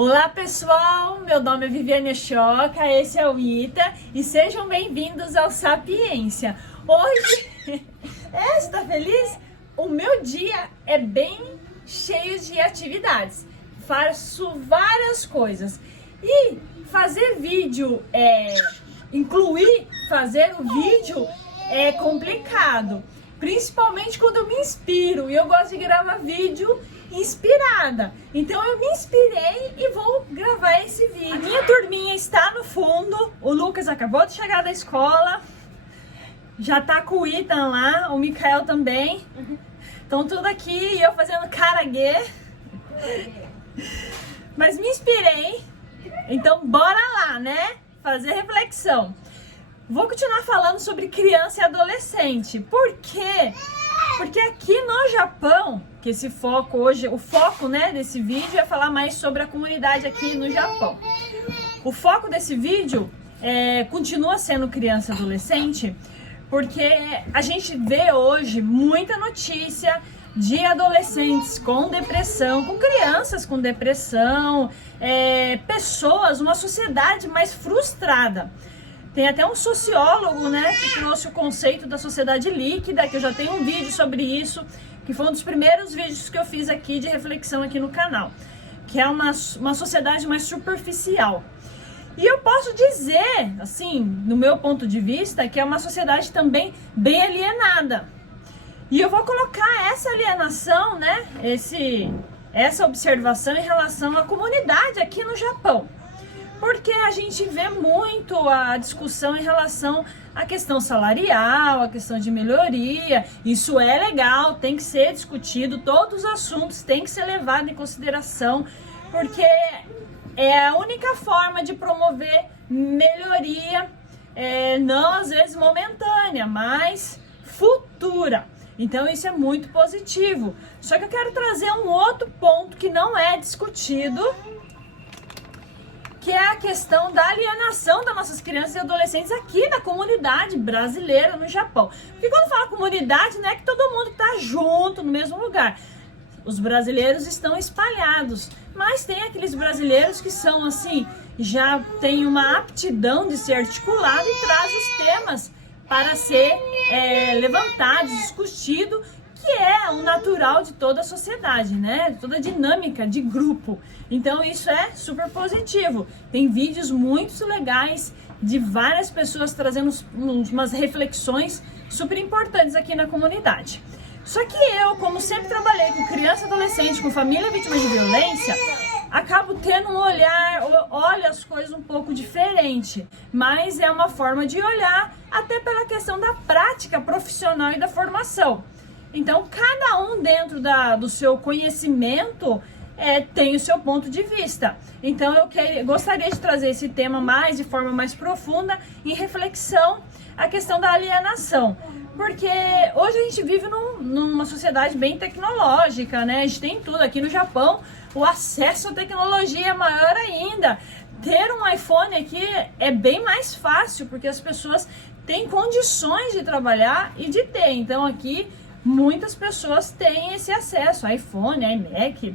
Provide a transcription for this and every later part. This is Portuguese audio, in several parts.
Olá pessoal, meu nome é Viviane Choca, esse é o Ita e sejam bem-vindos ao Sapiência. Hoje, você tá feliz? O meu dia é bem cheio de atividades, faço várias coisas e fazer vídeo, incluir fazer o vídeo é complicado, principalmente quando eu me inspiro e eu gosto de gravar vídeo inspirada. Então eu me inspirei e vou gravar esse vídeo. A minha turminha está no fundo, o Lucas acabou de chegar da escola, já tá com o Ethan lá, o Mikael também. Estão tudo aqui e eu fazendo caraguê. Mas me inspirei, então bora lá, né? Fazer reflexão. Vou continuar falando sobre criança e adolescente. Por quê? Porque aqui no Japão, que esse foco hoje, o foco, né, desse vídeo é falar mais sobre a comunidade aqui no Japão. O foco desse vídeo continua sendo criança e adolescente, porque a gente vê hoje muita notícia de adolescentes com depressão, com crianças com depressão, pessoas, uma sociedade mais frustrada. Tem até um sociólogo, né, que trouxe o conceito da sociedade líquida, que eu já tenho um vídeo sobre isso, que foi um dos primeiros vídeos que eu fiz aqui de reflexão aqui no canal, que é uma sociedade mais superficial. E eu posso dizer, assim, no meu ponto de vista, que é uma sociedade também bem alienada. E eu vou colocar essa alienação, né, essa observação em relação à comunidade aqui no Japão. Porque a gente vê muito a discussão em relação à questão salarial, a questão de melhoria. Isso é legal, tem que ser discutido, todos os assuntos têm que ser levados em consideração, porque é a única forma de promover melhoria, não às vezes momentânea, mas futura. Então isso é muito positivo. Só que eu quero trazer um outro ponto que não é discutido, que é a questão da alienação das nossas crianças e adolescentes aqui na comunidade brasileira no Japão. Porque quando fala comunidade, não é que todo mundo está junto no mesmo lugar. Os brasileiros estão espalhados, mas tem aqueles brasileiros que são assim, já tem uma aptidão de ser articulado e traz os temas para ser levantados, discutido, que é o natural de toda a sociedade, né? Toda a dinâmica de grupo. Então isso é super positivo. Tem vídeos muito legais de várias pessoas trazendo umas reflexões super importantes aqui na comunidade. Só que eu, como sempre trabalhei com criança e adolescente, com família vítima de violência, acabo tendo um olhar, olho as coisas um pouco diferente. Mas é uma forma de olhar até pela questão da prática profissional e da formação. Então, cada um dentro do seu conhecimento tem o seu ponto de vista. Então, eu gostaria de trazer esse tema de forma mais profunda, em reflexão, a questão da alienação. Porque hoje a gente vive numa sociedade bem tecnológica, né? A gente tem tudo aqui no Japão, o acesso à tecnologia é maior ainda. Ter um iPhone aqui é bem mais fácil, porque as pessoas têm condições de trabalhar e de ter. Então, aqui muitas pessoas têm esse acesso, iPhone, iMac,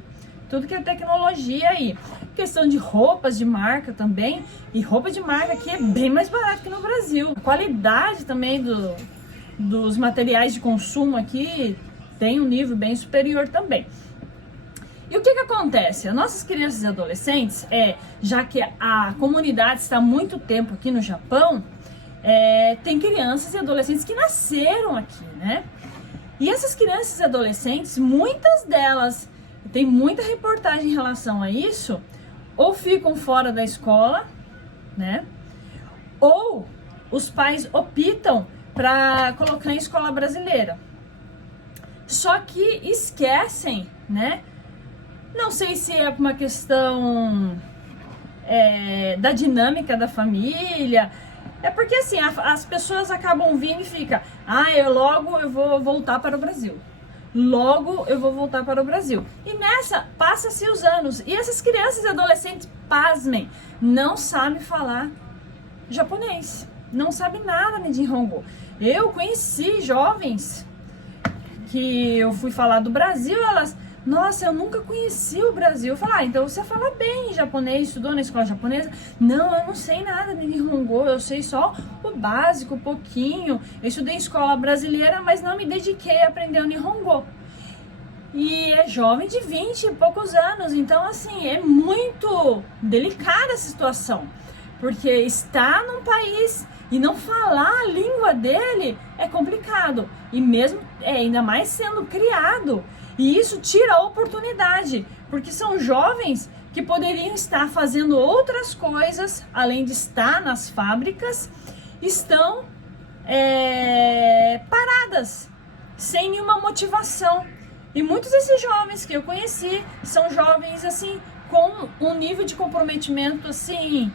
tudo que é tecnologia aí. Questão de roupas de marca também, e roupa de marca aqui é bem mais barato que no Brasil. A qualidade também dos materiais de consumo aqui tem um nível bem superior também. E o que acontece? As nossas crianças e adolescentes, já que a comunidade está há muito tempo aqui no Japão, tem crianças e adolescentes que nasceram aqui, né? E essas crianças e adolescentes, muitas delas, tem muita reportagem em relação a isso, ou ficam fora da escola, né? Ou os pais optam para colocar em escola brasileira. Só que esquecem, né? Não sei se é uma questão da dinâmica da família. É porque assim, as pessoas acabam vindo e ficam, logo eu vou voltar para o Brasil. Logo eu vou voltar para o Brasil. E nessa, passa-se os anos. E essas crianças e adolescentes, pasmem, não sabem falar japonês. Não sabem nada de Nihongo. Eu conheci jovens que eu fui falar do Brasil, elas Nossa, eu nunca conheci o Brasil. Eu falo, então você fala bem japonês, estudou na escola japonesa? Não, eu não sei nada de Nihongo, eu sei só o básico, um pouquinho. Eu estudei em escola brasileira, mas não me dediquei a aprender o Nihongo. E é jovem de 20 e poucos anos, então assim, é muito delicada a situação. Porque está num país e não falar a língua dele é complicado. E mesmo, ainda mais sendo criado. E isso tira a oportunidade, porque são jovens que poderiam estar fazendo outras coisas, além de estar nas fábricas, estão paradas, sem nenhuma motivação. E muitos desses jovens que eu conheci são jovens assim com um nível de comprometimento assim,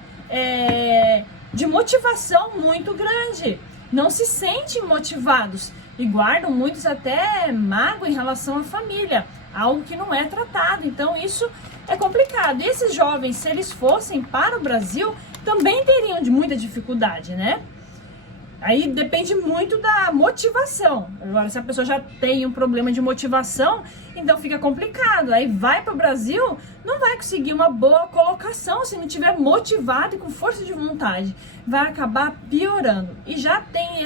de motivação muito grande. Não se sentem motivados e guardam muitos até mágoa em relação à família, algo que não é tratado. Então isso é complicado. E esses jovens, se eles fossem para o Brasil, também teriam muita dificuldade, né? Aí depende muito da motivação. Agora, se a pessoa já tem um problema de motivação, então fica complicado. Aí vai para o Brasil, não vai conseguir uma boa colocação se não tiver motivado e com força de vontade. Vai acabar piorando. E já tem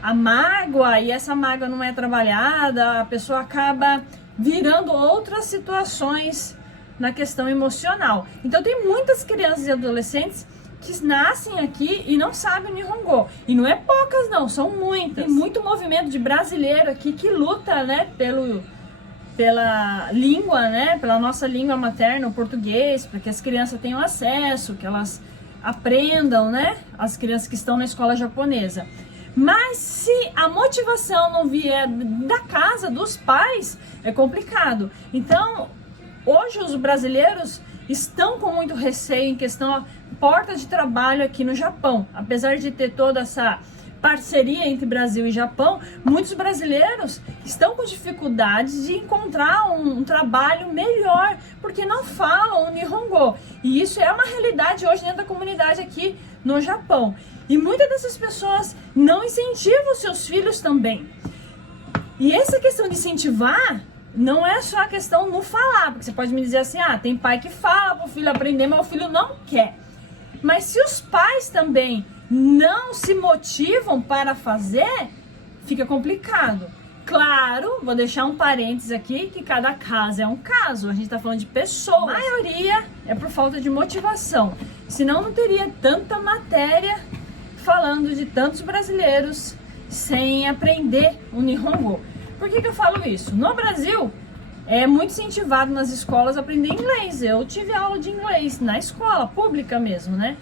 a mágoa, e essa mágoa não é trabalhada, a pessoa acaba virando outras situações na questão emocional. Então tem muitas crianças e adolescentes que nascem aqui e não sabem Nihongo. E não é poucas não, são muitas. Tem muito movimento de brasileiro aqui que luta, né, pela língua, né, pela nossa língua materna, o português, para que as crianças tenham acesso, que elas aprendam, né, as crianças que estão na escola japonesa. Mas se a motivação não vier da casa, dos pais, é complicado. Então, hoje os brasileiros estão com muito receio em questão porta de trabalho aqui no Japão. Apesar de ter toda essa parceria entre Brasil e Japão, muitos brasileiros estão com dificuldades de encontrar um trabalho melhor, porque não falam o Nihongo. E isso é uma realidade hoje dentro da comunidade aqui no Japão. E muitas dessas pessoas não incentivam os seus filhos também. E essa questão de incentivar não é só a questão no falar, porque você pode me dizer assim, tem pai que fala para o filho aprender, mas o filho não quer. Mas se os pais também não se motivam para fazer, fica complicado. Claro, vou deixar um parênteses aqui, que cada caso é um caso. A gente está falando de pessoas. A maioria é por falta de motivação. Senão não teria tanta matéria falando de tantos brasileiros sem aprender o Nihongo. Por que eu falo isso? No Brasil, é muito incentivado nas escolas a aprender inglês. Eu tive aula de inglês na escola pública mesmo, né?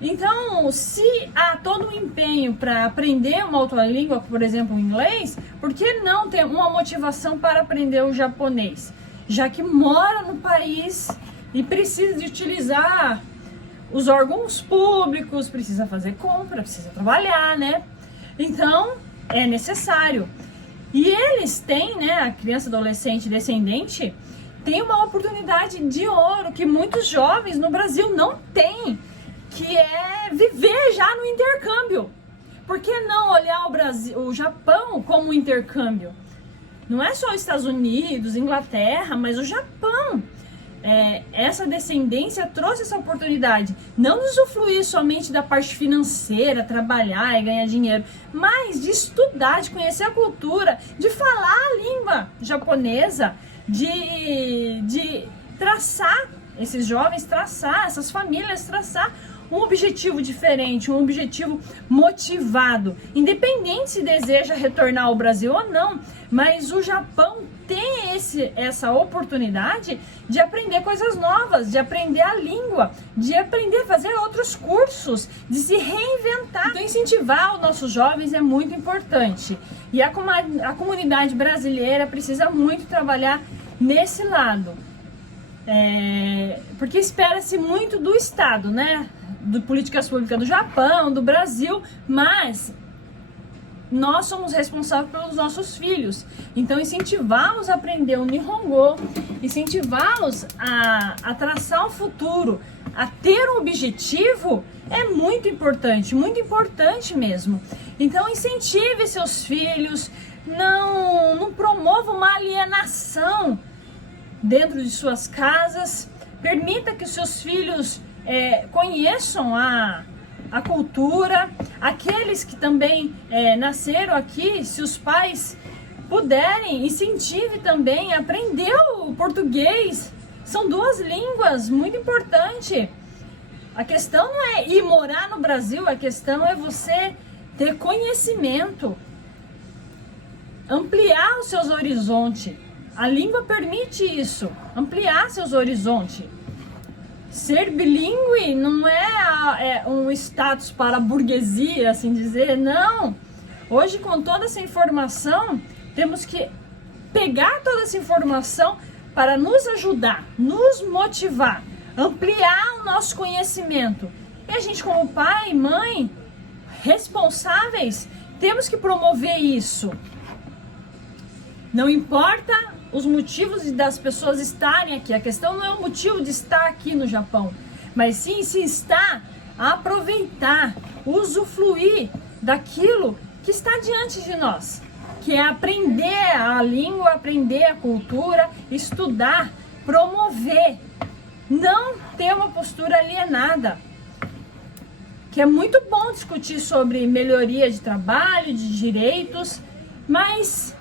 Então, se há todo um empenho para aprender uma outra língua, por exemplo, o inglês, por que não ter uma motivação para aprender o japonês? Já que mora no país e precisa de utilizar os órgãos públicos, precisa fazer compra, precisa trabalhar, né? Então, é necessário. E eles têm, né, a criança, adolescente, descendente, tem uma oportunidade de ouro que muitos jovens no Brasil não têm, que é viver já no intercâmbio. Por que não olhar o Japão como um intercâmbio? Não é só os Estados Unidos, Inglaterra, mas o Japão. Essa descendência trouxe essa oportunidade, não de usufruir somente da parte financeira, trabalhar e ganhar dinheiro, mas de estudar, de conhecer a cultura, de falar a língua japonesa, de traçar, esses jovens traçar, essas famílias traçar um objetivo diferente, um objetivo motivado, independente se deseja retornar ao Brasil ou não, mas o Japão tem essa oportunidade de aprender coisas novas, de aprender a língua, de aprender a fazer outros cursos, de se reinventar. Então, incentivar os nossos jovens é muito importante. E a comunidade brasileira precisa muito trabalhar nesse lado. Porque espera-se muito do Estado, né? De políticas públicas do Japão, do Brasil, mas nós somos responsáveis pelos nossos filhos. Então, incentivá-los a aprender o Nihongo, incentivá-los a traçar um futuro, a ter um objetivo, é muito importante mesmo. Então, incentive seus filhos, não promova uma alienação dentro de suas casas. Permita que os seus filhos conheçam a cultura. Aqueles que também nasceram aqui, se os pais puderem, incentive também a aprender o português. São duas línguas muito importantes. A questão não é ir morar no Brasil, a questão é você ter conhecimento, ampliar os seus horizontes. A língua permite isso, ampliar seus horizontes. Ser bilíngue não é um status para a burguesia, assim dizer, não. Hoje, com toda essa informação, temos que pegar toda essa informação para nos ajudar, nos motivar, ampliar o nosso conhecimento. E a gente, como pai, mãe, responsáveis, temos que promover isso. Não importa os motivos das pessoas estarem aqui. A questão não é o motivo de estar aqui no Japão, mas sim se está a aproveitar, usufruir daquilo que está diante de nós, que é aprender a língua, aprender a cultura, estudar, promover, não ter uma postura alienada. Que é muito bom discutir sobre melhoria de trabalho, de direitos, mas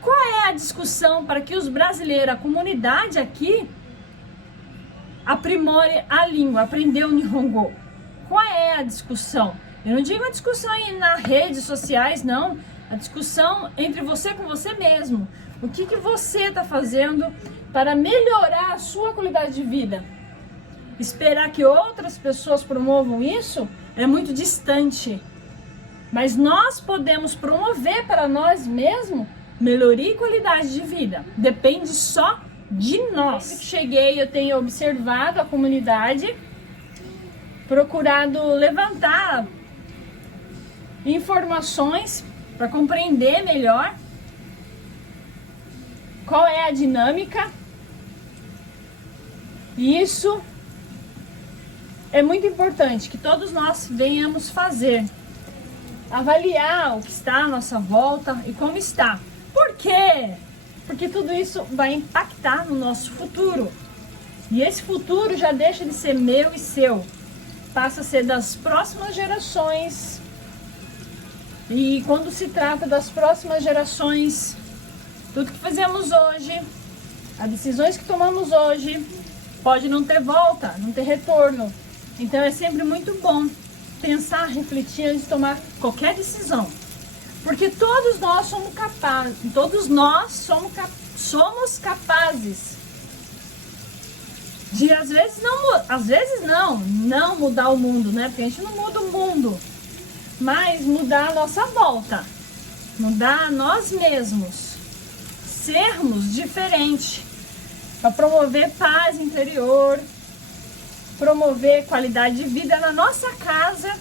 qual é a discussão para que os brasileiros, a comunidade aqui, aprimore a língua, aprender o Nihongo? Qual é a discussão? Eu não digo a discussão aí nas redes sociais, não. A discussão entre você com você mesmo. O que você está fazendo para melhorar a sua qualidade de vida? Esperar que outras pessoas promovam isso é muito distante. Mas nós podemos promover para nós mesmos melhoria e qualidade de vida. Depende só de nós. Desde que cheguei, eu tenho observado a comunidade, procurado levantar informações para compreender melhor qual é a dinâmica. E isso é muito importante que todos nós venhamos fazer. Avaliar o que está à nossa volta e como está. Por quê? Porque tudo isso vai impactar no nosso futuro. E esse futuro já deixa de ser meu e seu. Passa a ser das próximas gerações. E quando se trata das próximas gerações, tudo que fazemos hoje, as decisões que tomamos hoje, pode não ter volta, não ter retorno. Então é sempre muito bom pensar, refletir antes de tomar qualquer decisão. Porque todos nós somos capazes, somos capazes de às vezes não mudar o mundo, né? Porque a gente não muda o mundo, mas mudar a nossa volta, mudar nós mesmos, sermos diferentes, para promover paz interior, promover qualidade de vida na nossa casa,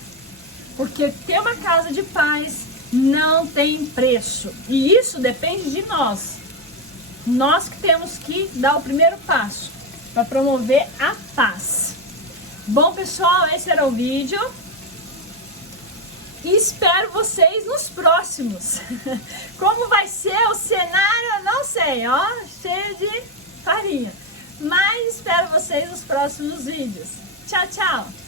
porque ter uma casa de paz não tem preço. E isso depende de nós. Nós que temos que dar o primeiro passo para promover a paz. Bom, pessoal, esse era o vídeo. E espero vocês nos próximos. Como vai ser o cenário, eu não sei, ó, cheio de farinha. Mas espero vocês nos próximos vídeos. Tchau, tchau!